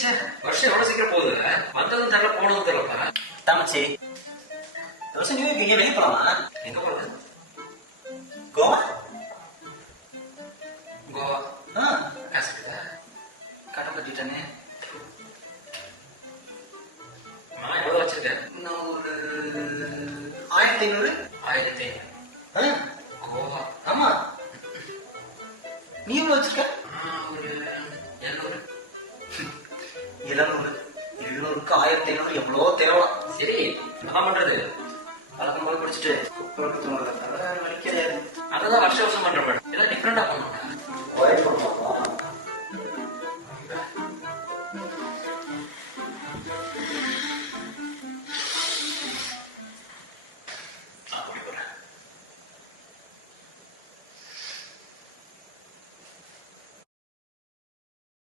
வருஷம் எவ்வளவு சீக்கிரம் போகுது. வந்ததும் தெரியல போனதும் தெரியலப்பா. தமச்சி தோசை நியூ இயர்க்கு வெளியே போலாமா? எங்க போறது? கோவா. கோவா காசு கடன் கட்டிட்டானே. நான் எவ்வளவு வச்சிருக்கேன்? நான் ஒரு 1500. 1500. கோவா. ஆமா. நீ எவ்வளவு வச்சிருக்க? ஒரு 700. 700 700க்கு 1500 எவ்வளோ தேவலாம். சரி நான் பண்றது வழக்கம் போல குடிச்சிட்டு வலிக்காது. அதான் வருஷம் வருஷம் பண்ற மேடம். ஏதாவது டிஃப்ரெண்டா பண்ணணும்.